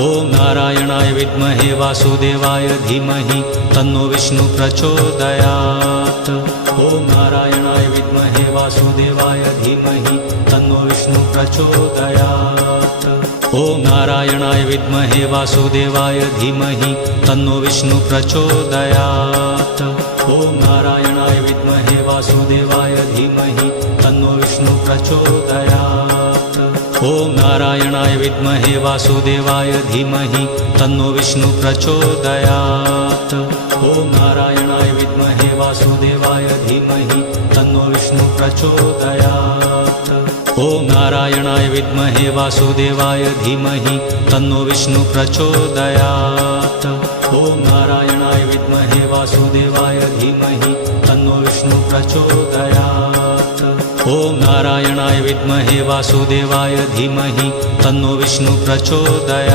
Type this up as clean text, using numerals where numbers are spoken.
ॐ नारायणाय विद्महे वासुदेवाय धीमहि तन्नो विष्णु प्रचोदयात्। ॐ नारायणाय विद्महे वासुदेवाय धीमहि तन्नो विष्णु प्रचोदयात्। ॐ नारायणाय विद्महे वासुदेवाय धीमहि तन्नो विष्णु प्रचोदयात्। ॐ नारायणाय विद्महे वासुदेवाय धीमहि तन्नो विष्णु प्रचोदयात्। ॐ नारायणाय विद्महे वासुदेवाय धीमहि तन्नो विष्णु प्रचोदयात्। ॐ नारायणाय विद्महे वासुदेवाय धीमहि तन्नो विष्णु प्रचोदयात्। ॐ नारायणाय विद्महे वासुदेवाय धीमहि तन्नो विष्णु प्रचोदयात्। ॐ नारायणाय विद्महे वासुदेवाय धीमहि तन्नो विष्णु प्रचोदयात्। ॐ नारायणाय विद्महे वासुदेवाय धीमहि तन्नो विष्णु प्रचोदयात्।